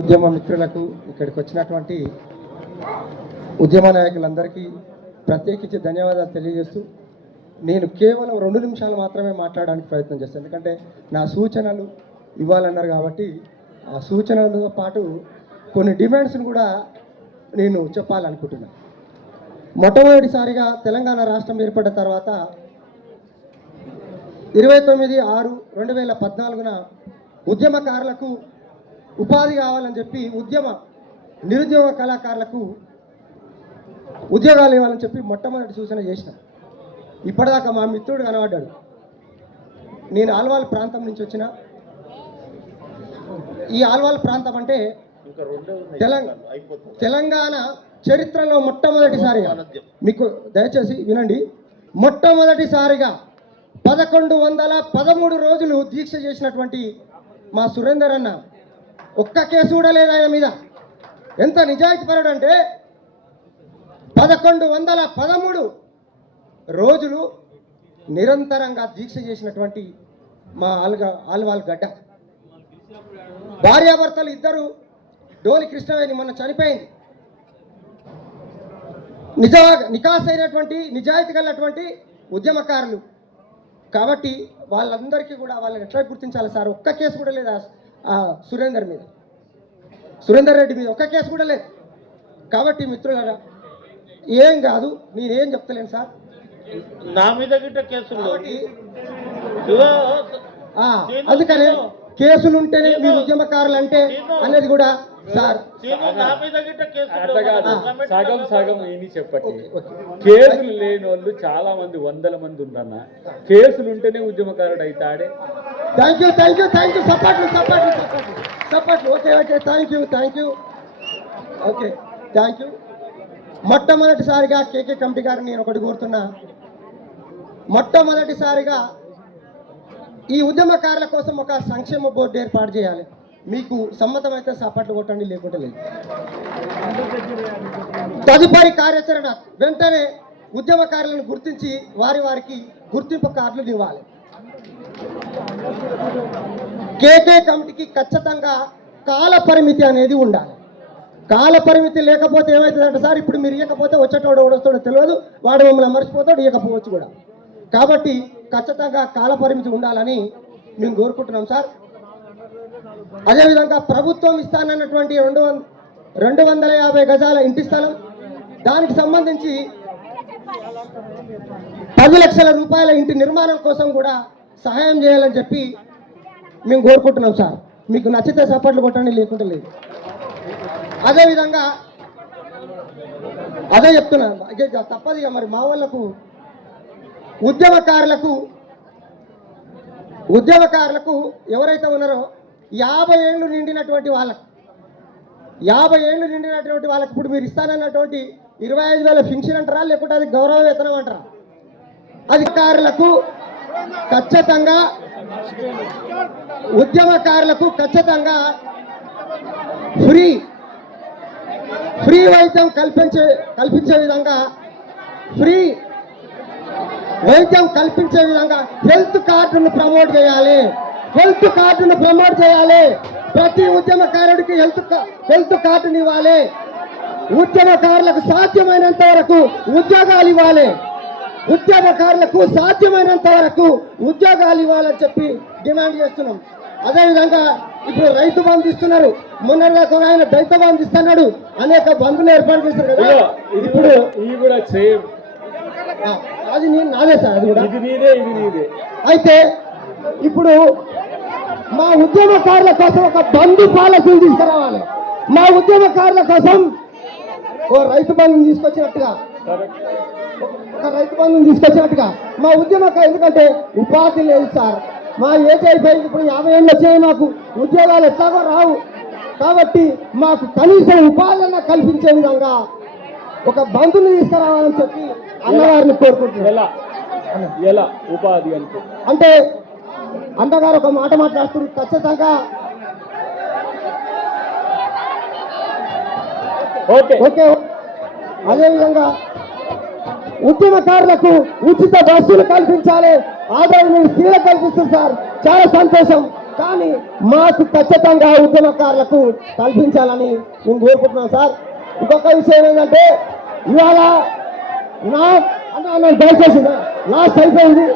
ఉద్యమ మిత్రులకు ఇక్కడికి వచ్చినటువంటి ఉద్యమ నాయకులందరికీ ప్రత్యేకించి ధన్యవాదాలు తెలియజేస్తూ నేను కేవలం 2 నిమిషాలు మాత్రమే మాట్లాడడానికి ప్రయత్నం చేస్తాను. ఎందుకంటే నా సూచనలు ఇవ్వాలన్నారు కాబట్టి ఆ సూచనలతో పాటు కొన్ని డిమాండ్స్ను కూడా నేను చెప్పాలనుకుంటున్నాను. మొట్టమొదటిసారిగా తెలంగాణ రాష్ట్రం ఏర్పడిన తర్వాత 29/6/2014 ఉద్యమకారులకు ఉపాధి కావాలని చెప్పి నిరుద్యోగ కళాకారులకు ఉద్యోగాలు ఇవ్వాలని చెప్పి మొట్టమొదటి సూచన చేసిన. ఇప్పటిదాకా మా మిత్రుడు కనబడ్డాడు. నేను ఆల్వాల్ ప్రాంతం నుంచి వచ్చిన. ఈ ఆల్వాల్ ప్రాంతం అంటే తెలంగాణ చరిత్రలో మొట్టమొదటిసారిగా, మీకు దయచేసి వినండి, మొట్టమొదటిసారిగా 1113 రోజులు దీక్ష చేసినటువంటి మా సురేందర్ అన్న ఒక్క కేసు కూడా లేదు ఆయన మీద. ఎంత నిజాయితీపరుడు అంటే 1113 రోజులు నిరంతరంగా దీక్ష చేసినటువంటి మా ఆల్వాల్ గడ్డ. భార్యాభర్తలు ఇద్దరు, డోలి కృష్ణవేణి మొన్న చనిపోయింది. నికాసైనటువంటి నిజాయితీ కలిగినటువంటి ఉద్యమకారులు కాబట్టి వాళ్ళందరికీ కూడా వాళ్ళని ఎట్లా గుర్తించాలి సార్? ఒక్క కేసు కూడా లేదు సురేందర్ రెడ్డి మీద ఒక్క కేసు కూడా లేదు. కాబట్టి మిత్రులారా, ఏం కాదు, నేనేం చెప్తలేను సార్, నా మీద గిట్ట కేసులు. అందుకనే కేసులుంటేనే మీ ఉద్యమకారులు అంటే అనేది కూడా సార్ సగం ఏని చెప్పండి. కేసులు లేని వాళ్ళు చాలా మంది, 100ల మంది ఉన్నా. కేసులు ఉంటేనే ఉద్యమకారుడు అవుతాడే. థ్యాంక్ యూ సపోర్ట్లు. Okay thank you. మొట్టమొదటిసారిగా కేకే కమిటీ గారు నేను ఒకటి కోరుతున్నా. మొట్టమొదటిసారిగా ఈ ఉద్యమకారుల కోసం ఒక సంక్షేమ బోర్డు ఏర్పాటు చేయాలి. మీకు సమ్మతమైతే సపోర్ట్లు కొట్టండి, లేకుంటే లేదు. తదుపరి కార్యాచరణ వెంటనే ఉద్యమకారులను గుర్తించి వారికి గుర్తింపు కార్డులు ఇవ్వాలి. కేకే కమిటీకి ఖచ్చితంగా కాల పరిమితి అనేది ఉండాలి. కాల పరిమితి లేకపోతే ఏమవుతుందంటే సార్, ఇప్పుడు మీరు ఇవ్వకపోతే వచ్చేటోడు వస్తాడో తెలియదు, వాడు మమ్మల్ని మర్చిపోతాడు, ఇవ్వకపోవచ్చు కూడా. కాబట్టి ఖచ్చితంగా కాల పరిమితి ఉండాలని మేము కోరుకుంటున్నాం సార్. అదేవిధంగా ప్రభుత్వం ఇస్తానన్నటువంటి 250 గజాల ఇంటి స్థలం, దానికి సంబంధించి 10 లక్షల రూపాయల ఇంటి నిర్మాణం కోసం కూడా సహాయం చేయాలని చెప్పి మేము కోరుకుంటున్నాం సార్. మీకు నచ్చితే సపోర్ట్లు కొట్టండి, లేకుంటే లేదు. అదేవిధంగా అదే చెప్తున్నాను, తప్పదు ఇక మరి మా వాళ్ళకు ఉద్యమకారులకు ఎవరైతే ఉన్నారో 50 ఏళ్ళు నిండినటువంటి వాళ్ళకు ఇప్పుడు మీరు ఇస్తానన్నటువంటి 25,000 పెన్షన్ అంటారా, లేకుంటే అది గౌరవ వేతనం అంటారా? అధికారులకు ఖచ్చితంగా ఉద్యమకారులకు ఖచ్చితంగా ఫ్రీ వైద్యం కల్పించే విధంగా హెల్త్ కార్డును ప్రమోట్ చేయాలి. ప్రతి ఉద్యమకారుడికి హెల్త్ కార్డుని ఇవ్వాలి. ఉద్యమకారులకు సాధ్యమైనంత వరకు ఉద్యోగాలు ఇవ్వాలని చెప్పి డిమాండ్ చేస్తున్నాం. అదేవిధంగా ఇప్పుడు రైతు బంధు ఇస్తున్నారు. మొన్నటిదాకా ఆయన దళిత బంధు ఇస్తున్నాడు. అనేక బంధువులు ఏర్పాటు చేశారు కదా. ఇప్పుడు అది నాదే సార్, అది కూడా ఇది నీదే. అయితే ఇప్పుడు మా ఉద్యమకారుల కోసం ఒక బంధు పాలసీని తీసుకురావాలి. మా ఉద్యమకారుల కోసం రైతు బంధుని తీసుకొచ్చినట్టుగా మా ఉద్యమకారు, ఎందుకంటే ఉపాధి లేదు సార్. మా ఏజ్ అయిపోయింది, ఇప్పుడు 50 ఏళ్ళు వచ్చాయి, మాకు ఉద్యోగాలు ఎట్లాగో రావు. కాబట్టి మాకు కనీసం ఉపాధి కల్పించే విధంగా ఒక బంధుని తీసుకురావాలని చెప్పి అన్నగారిని కోరుకుంటున్నాను. ఎలా ఉపాధి అంటే అన్నగారు ఒక మాట మాట్లాడుతున్నారు. ఖచ్చితంగా ఓకే. అదేవిధంగా ఉద్యమకారులకు ఉచిత బస్సులు కల్పించాలి. ఆదాయం స్త్రీలకు కల్పిస్తుంది సార్, చాలా సంతోషం. కానీ మాకు ఖచ్చితంగా ఉద్యమకారులకు కల్పించాలని నేను కోరుకుంటున్నాను సార్. ఇంకొక విషయం ఏంటంటే ఇవాళ దయచేసి లాస్ట్ అయిపోయింది.